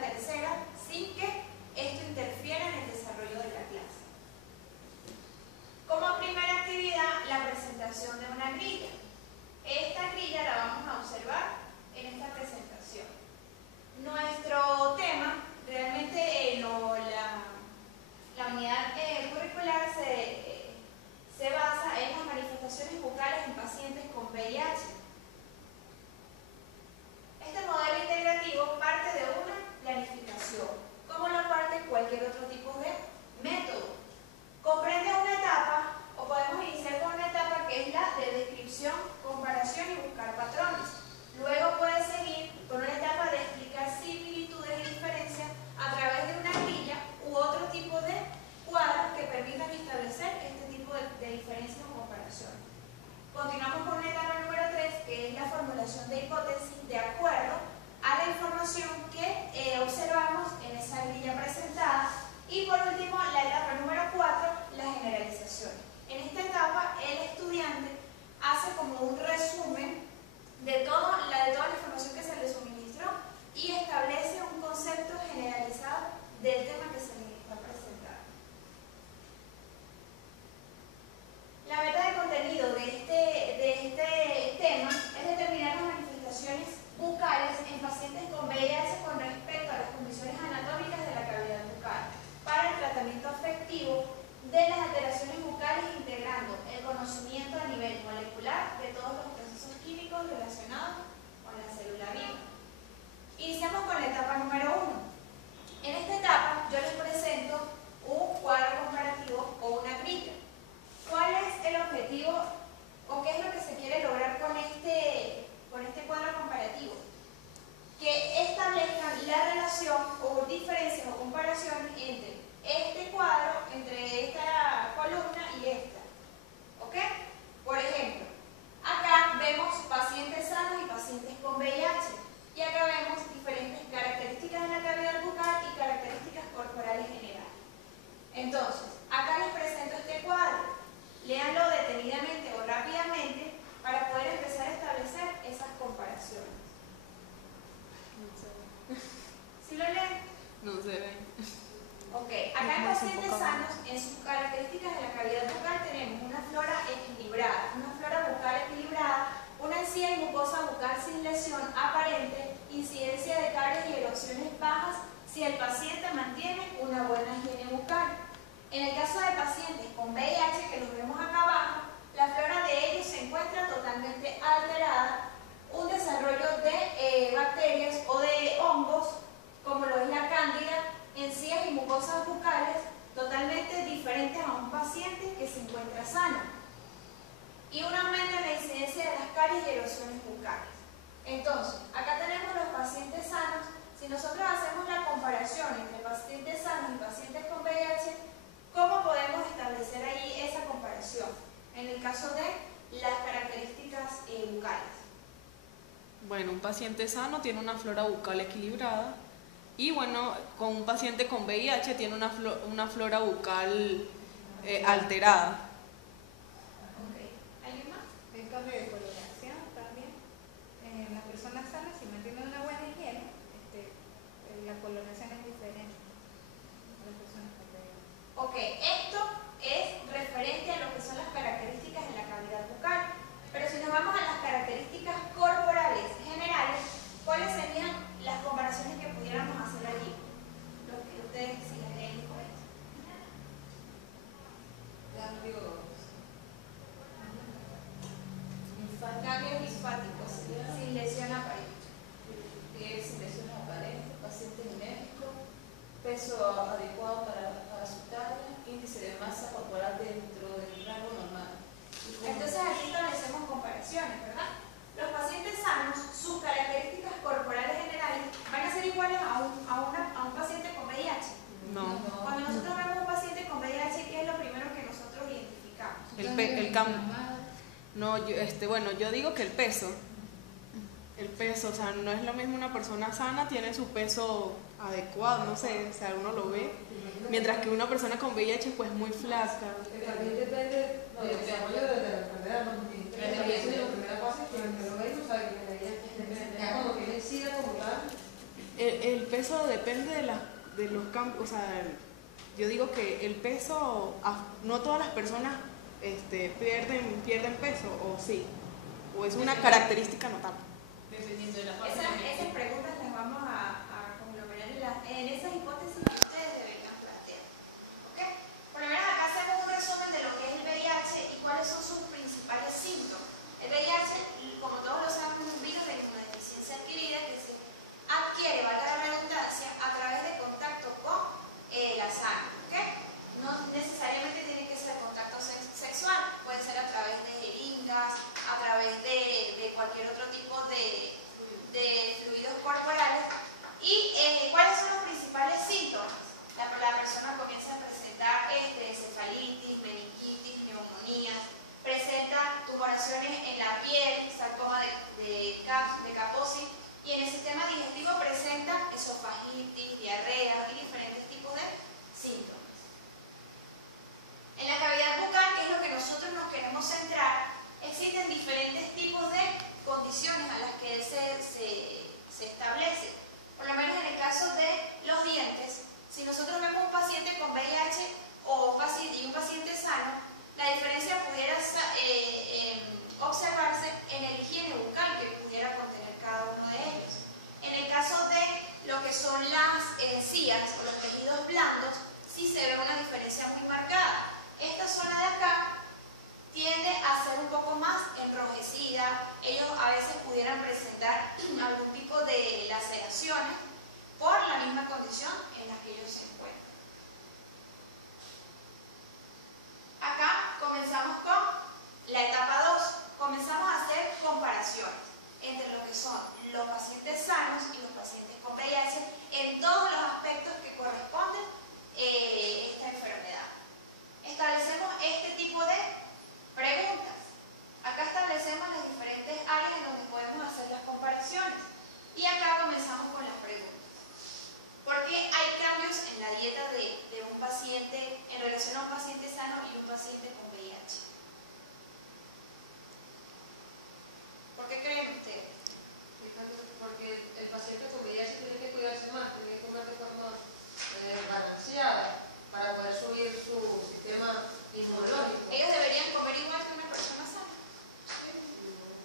la tercera sin que esto interfiera en el desarrollo de la clase. Como primera actividad, la presentación de una grilla. Esta grilla la vamos a observar en esta presentación. Nuestro tema, realmente la unidad curricular se basa en las manifestaciones bucales en pacientes con VIH. Este modelo integrativo parte de una planificación, como lo parte cualquier otro tipo de método. Comprende una etapa, o podemos iniciar con una etapa que es la de descripción, comparación y buscar patrones. Luego puede seguir con una etapa de explicar similitudes y diferencias a través de una grilla u otro tipo de cuadros que permitan establecer este tipo de diferencias o comparaciones. Continuamos con una etapa número 3, que es la formulación de hipótesis de acuerdo a la información que observamos en esa grilla presentada. Y por último, la etapa número 4, las generalizaciones. En esta etapa, el estudiante hace como un resumen de toda la información que se le suministró y establece un concepto generalizado del tema que se le está presentando. La meta de contenido de este tema es determinar las manifestaciones bucales en pacientes con VIH con respecto a las condiciones anatómicas de la cavidad bucal para el tratamiento afectivo de las alteraciones bucales, integrando el conocimiento a nivel molecular de todos los procesos químicos relacionados con la célula viva. Iniciamos con la etapa número 1. En esta etapa yo les presento un cuadro comparativo o una grilla. ¿Cuál es el objetivo o qué es lo que se quiere lograr con este cuadro comparativo? Que establezcan la relación o diferencias o comparaciones entre este cuadro, entre esta columna y esta. ¿Ok? Por ejemplo, acá vemos pacientes sanos y pacientes con VIH. Y acá vemos diferentes características de la cavidad bucal y características corporales generales. Entonces, acá les presento este cuadro. Léanlo detenidamente o rápidamente para poder empezar a establecer esas comparaciones. ¿Sí lo leen? No se ve. Ok, acá en pacientes sanos, en sus características de la cavidad bucal tenemos una flora equilibrada, una flora bucal equilibrada, una encía y mucosa bucal sin lesión aparente, incidencia de caries y erosiones bajas si el paciente mantiene una buena higiene bucal. En el caso de pacientes con VIH, que los vemos acá abajo, la flora de ellos se encuentra totalmente alterada, un desarrollo de bacterias o de hongos, como lo es la cándida, encías y mucosas bucales, totalmente diferentes a un paciente que se encuentra sano. Y un aumento en la incidencia de las caries y erosiones bucales. Entonces, acá tenemos los pacientes sanos. Si nosotros hacemos la comparación entre pacientes sanos y pacientes con VIH, ¿cómo podemos establecer ahí esa comparación? En el caso de las características bucales. Bueno, un paciente sano tiene una flora bucal equilibrada y bueno, con un paciente con VIH tiene una flora bucal alterada. Okay. ¿Alguien más? El cambio de coloración también. Las personas sanas, si mantienen una buena higiene, la coloración es diferente a las personas con VIH. Ok, esto es referente a lo que son las características de la cavidad bucal. Pero si nos vamos a las características corporales generales, ¿cuáles serían las comparaciones que pudiéramos hacer allí? Lo que ustedes si les leen con esto. Cambios linfáticos sin lesión aparente. Sin lesiones aparentes, paciente genético, peso adecuado para su talla, índice de masa corporal dentro del rango normal. Entonces aquí establecemos comparaciones, ¿verdad? Los pacientes sanos, sus características corporales generales van a ser iguales a un paciente con VIH. No. Cuando nosotros vemos un paciente con VIH, ¿qué es lo primero que nosotros identificamos? El cambio. No, bueno, yo digo que el peso, o sea, no es lo mismo una persona sana, tiene su peso adecuado, no sé, o sea, uno lo ve, mientras que una persona con VIH pues muy flaca. También depende del desarrollo de la enfermedad, ¿no? La primera fase es que lo ve y no sabe que tiene VIH. Ya cuando tiene SIDA como tal, El peso depende de los cambios, o sea, yo digo que el peso, no todas las personas pierden peso, o sí, o es una característica notable. Dependiendo de la fase. Esas preguntas las vamos a conglomerar en esas hipótesis que ustedes deberían plantear. ¿Ok? Por lo menos acá hacemos un resumen de lo que es el VIH y cuáles son sus principales síntomas. El VIH, como todos lo sabemos, es un virus de inmunodeficiencia adquirida que se adquiere, valga la redundancia, a través de contacto con la sangre. ¿Ok? No necesariamente tiene que ser contacto sexual, puede ser a través de jeringas, a través de cualquier otro tipo de fluidos corporales. ¿Y cuáles son los principales síntomas? La persona comienza a presentar encefalitis, meningitis, neumonías, presenta tumoraciones en la piel, sarcoma de Kaposi, y en el sistema digestivo presenta esofagitis, diarrea y diferentes tipos de síntomas. En la cavidad bucal, que es lo que nosotros nos queremos centrar, existen diferentes tipos de condiciones a las que se establece. Por lo menos en el caso de los dientes, si nosotros vemos un paciente con VIH y un paciente sano, la diferencia pudiera observarse en el higiene bucal que pudiera contener cada uno de ellos. En el caso de lo que son las encías o los tejidos blandos, sí se ve una diferencia muy marcada. Esta zona de acá tiende a ser un poco más enrojecida. Ellos a veces pudieran presentar algún tipo de laceraciones por la misma condición en la que ellos se encuentran. Acá comenzamos con la etapa 2. Comenzamos a hacer comparaciones entre lo que son los pacientes sanos y los pacientes con VIH en todos los aspectos que corresponden a esta enfermedad. Establecemos este tipo de preguntas. Acá establecemos las diferentes áreas en donde podemos hacer las comparaciones. Y acá comenzamos con las preguntas. ¿Por qué hay cambios en la dieta de un paciente en relación a un paciente sano y un paciente con VIH? ¿Por qué creen ustedes? Porque el paciente con VIH tiene que cuidarse más, tiene que comer de forma balanceada para poder subir su sistema inmunológico. ¿Ellos deberían comer igual que una persona sana?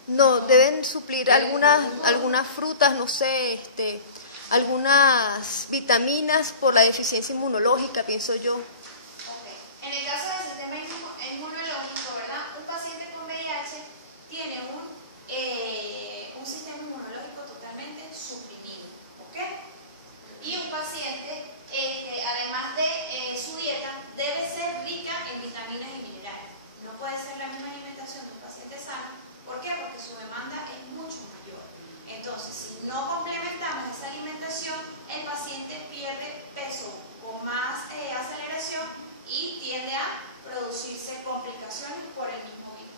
No, deben suplir algunas frutas, no sé, algunas vitaminas por la deficiencia inmunológica, pienso yo. Okay. En el caso del sistema inmunológico, ¿verdad? Un paciente con VIH tiene un sistema inmunológico totalmente suprimido, ¿ok? Y un paciente, además de su dieta, debe ser rica en vitaminas y minerales. No puede ser la misma alimentación de un paciente sano. ¿Por qué? Porque su demanda es mucho mayor. Entonces, si no complementamos esa alimentación, el paciente pierde peso con más aceleración y tiende a producirse complicaciones por el mismo virus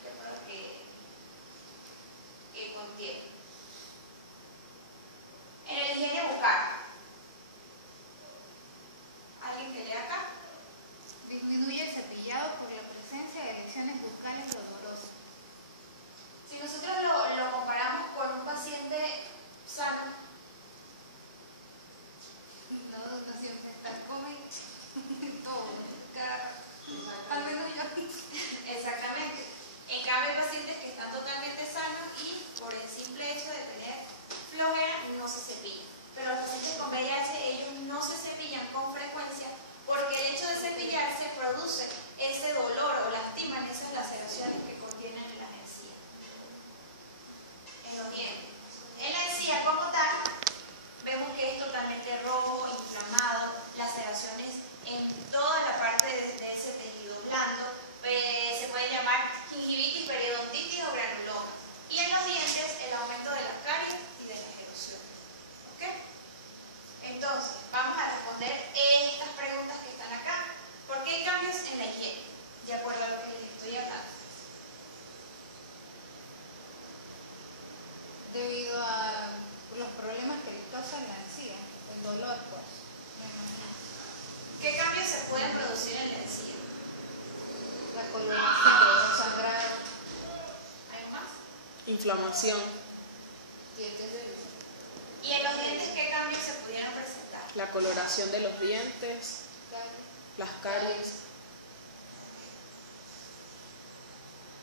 que contiene. En el higiene bucal, ¿alguien que lea acá? Disminuye el cepillado por la presencia de lesiones bucales dolorosas. Si nosotros lo comparamos con un paciente sano, No siempre estás comiendo todo, al menos yo. exactamente. En cambio, hay pacientes que están totalmente sanos y por el simple hecho de tener flojera no se cepillan. Pero los pacientes con VIH, ellos no se cepillan con frecuencia porque el hecho de cepillarse produce ese dolor o lastiman esas laceraciones que contienen en las encías. En los dientes. En la encía como tal, vemos que es totalmente rojo, inflamado, laceraciones en toda la parte de ese tejido blando. Se puede llamar gingivitis, periodontitis o granuloma. Y en los dientes, el aumento de las caries y de las erosiones. ¿Ok? Entonces, vamos a responder estas preguntas que están acá. ¿Por qué hay cambios en la higiene? De acuerdo a lo que les estoy hablando. Debido a los problemas que les causa la encía, el dolor, pues. ¿Ququé cambios se pueden producir en la encía? La coloración, el sangrado, ¿Hay más? Inflamación. dientes de ¿Y en los dientes qué cambios se pudieran presentar? La coloración de los dientes, las caries.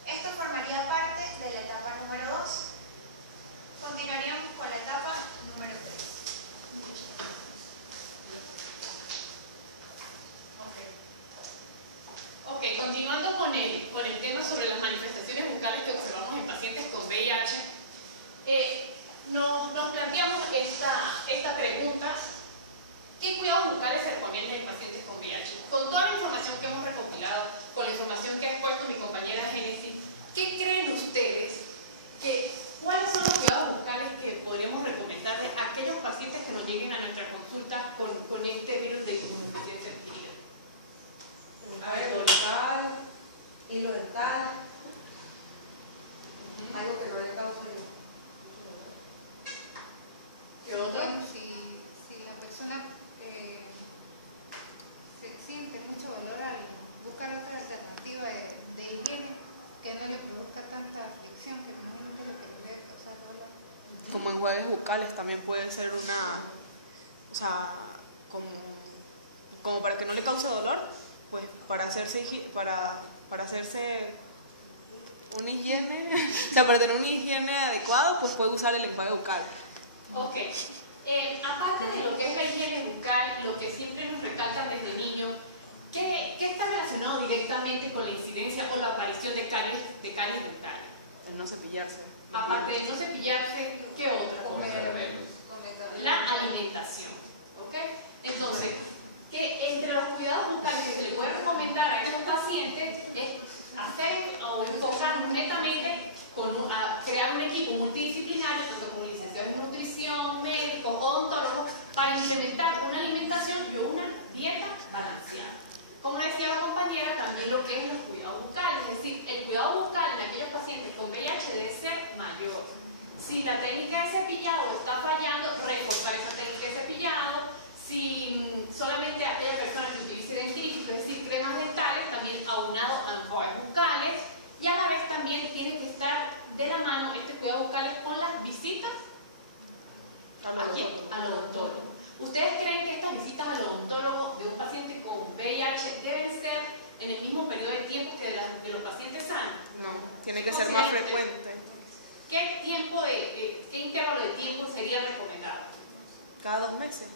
Esto formaría parte de la etapa número 2. Continuaríamos con la etapa número 3. Ok, continuando con el tema sobre las manifestaciones bucales que observamos en pacientes con VIH, nos planteamos esta pregunta: ¿qué cuidados bucales se recomiendan en pacientes con VIH? Con toda la información que hemos recopilado, con la información que ha expuesto mi compañera Génesis, ¿qué creen ustedes? ¿Cuáles son los cuidados bucales que podríamos recomendarle a aquellos pacientes que nos lleguen a nuestra consulta con este virus de inmunodeficiencia adquirida? A ver, dental, hilo dental, algo que no le causa yo. ¿Qué otro? Bueno, si la persona se siente mucho dolor al buscar otra alternativa de higiene que no le produzca tanta aflicción, que no es lo que le puede causar dolor. Como enjuagues bucales también puede ser una, o sea, como para que no le cause dolor, pues para hacerse una higiene, o sea, para tener una higiene adecuada, pues puede usar el enjuague bucal. Ok. Aparte de lo que es la higiene bucal, lo que siempre nos recalcan desde niños, ¿qué está relacionado directamente con la incidencia o la aparición de caries dentales? El no cepillarse. Aparte de no cepillarse, ¿qué otra cosa? La alimentación. ¿Ok? Entonces, que entre los cuidados bucales que se le puede recomendar a estos pacientes es hacer o enfocarnos netamente a crear un equipo multidisciplinario, tanto como licenciados en nutrición, médicos, odontólogos, para implementar una alimentación y una dieta balanceada. Como decía la compañera, también lo que es los cuidados bucales, es decir, el cuidado bucal en aquellos pacientes con VIH debe ser mayor. Si la técnica de cepillado está fallando, reforzar esa técnica de cepillado. Si solamente aquella persona que utilice dentífrico, es decir, cremas dentales, también aunado a enjuagues bucales. Y a la vez también tiene que estar de la mano este cuidado bucales con las visitas al odontólogo. ¿Ustedes creen que estas visitas al odontólogo de un paciente con VIH deben ser en el mismo periodo de tiempo que de los pacientes sanos? No, tiene que ser más frecuente. ¿Qué intervalo de tiempo sería recomendado? Cada 2 meses.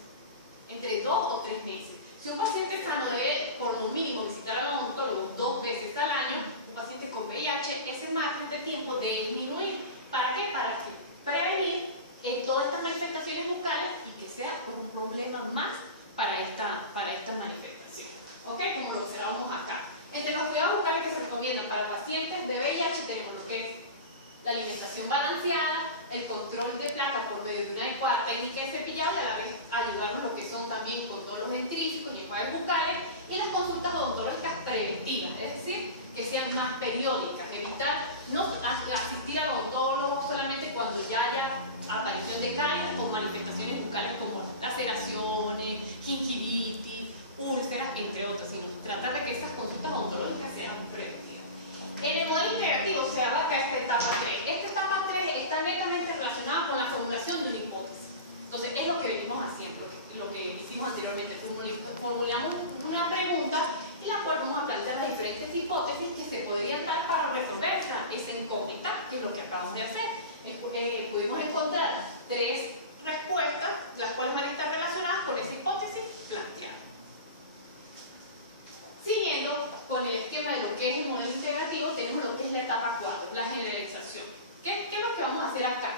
Entre 2 o 3 meses. Si un paciente sano debe por lo mínimo visitar al odontólogo 2 veces al año, un paciente con VIH, ese margen de tiempo debe disminuir. ¿Para qué? Para prevenir todas estas manifestaciones bucales y que sea un problema más para esta manifestación. ¿Ok? Como lo observamos acá. Entre los cuidados bucales que se recomiendan para pacientes de VIH tenemos lo que es la alimentación balanceada, el control de placa por medio de una adecuada técnica de cepillado y a la vez ayudarnos lo que son también controles dentríficos y enjuagues bucales y las consultas odontológicas preventivas, es decir, que sean más periódicas, evitar no asistir al odontólogo solamente cuando ya haya aparición de caries o manifestaciones bucales como laceraciones, gingivitis, úlceras, entre otras, sino tratar de que esas consultas odontológicas sean preventivas. En el modelo integrativo se abarca esta etapa 3. Esta etapa 3 está netamente relacionada con la formulación de una hipótesis. Entonces, es lo que venimos haciendo, lo que hicimos anteriormente. Formulamos una pregunta en la cual vamos a plantear las diferentes hipótesis que se podrían dar para resolver esa incógnita, que es lo que acabamos de hacer. Pudimos encontrar 3 respuestas, las cuales van a estar relacionadas con esa hipótesis planteada. Siguiendo con el esquema de lo que es el modelo integrativo, tenemos lo que es la etapa 4, la generalización. ¿Qué es lo que vamos a hacer acá?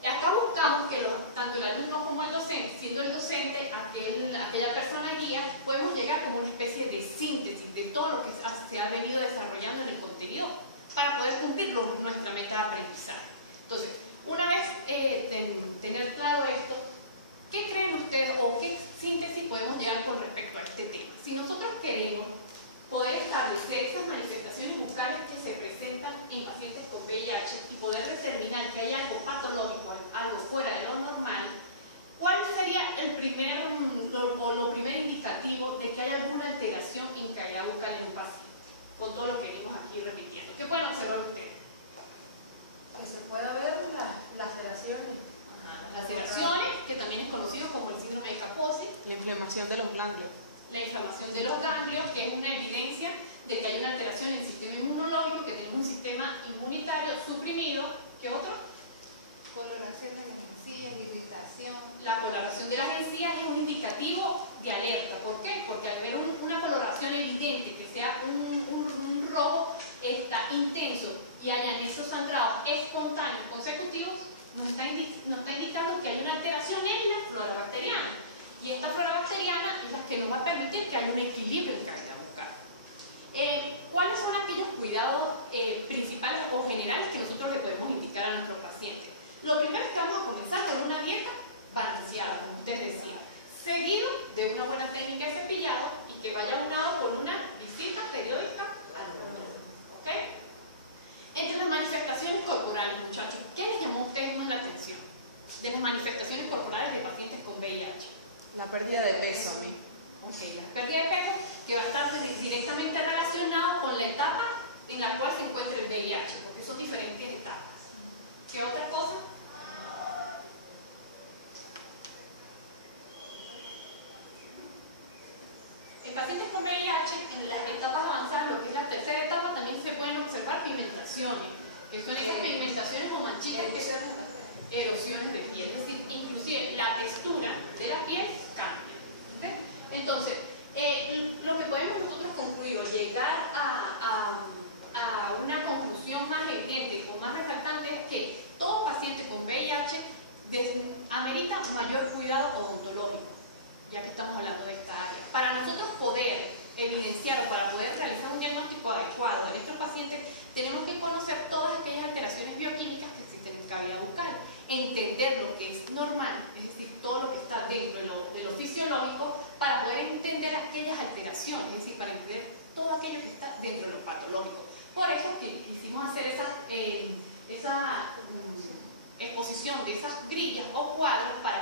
Acá buscamos que tanto el alumno como el docente, siendo el docente aquella persona guía, podemos llegar como una especie de inflamación de los ganglios. La inflamación de los ganglios, que es una evidencia de que hay una alteración en el sistema inmunológico, que tenemos un sistema inmunitario suprimido. ¿Qué otro? Coloración de las encías, irritación. La coloración de las encías es un indicativo de alerta. ¿Por qué? Porque al ver una coloración evidente, que sea un rojo intenso y hayan esos sangrados espontáneos consecutivos, nos está indicando que hay una alteración en la flora bacteriana. Y esta flora bacteriana es la que nos va a permitir que haya un equilibrio en cavidad bucal. ¿Cuáles son aquellos cuidados principales o generales que nosotros le podemos indicar a nuestros pacientes? Lo primero es que vamos a comenzar con una dieta balanceada, como ustedes decían, seguido de una buena técnica de cepillado y que vaya aunado con una visita periódica al neurólogo. ¿Ok? Entre las manifestaciones corporales, muchachos, ¿qué les llamó a ustedes más la atención de las manifestaciones corporales de pacientes con VIH? La pérdida de peso a mí. Ok, la pérdida de peso, que va a estar directamente relacionado con la etapa en la cual se encuentra el VIH, porque son diferentes etapas. ¿Qué otra cosa? En pacientes con VIH, en las etapas avanzadas, lo que es la tercera etapa, también se pueden observar pigmentaciones, que son esas pigmentaciones o manchitas que son erosiones de piel, es decir, inclusive la textura de la piel cambia. ¿Okay? Entonces, lo que podemos nosotros concluir o llegar a una conclusión más evidente o más resaltante es que todo paciente con VIH amerita mayor cuidado odontológico, ya que estamos hablando de esta área. Para nosotros poder evidenciar o para poder realizar un diagnóstico adecuado a nuestros pacientes, tenemos que conocer todas aquellas alteraciones bioquímicas que existen en cavidad bucal, entender lo que es normal, es decir, todo lo que está dentro de lo fisiológico, para poder entender aquellas alteraciones, es decir, para entender todo aquello que está dentro de lo patológico. Por eso que quisimos hacer esa exposición de esas grillas o cuadros para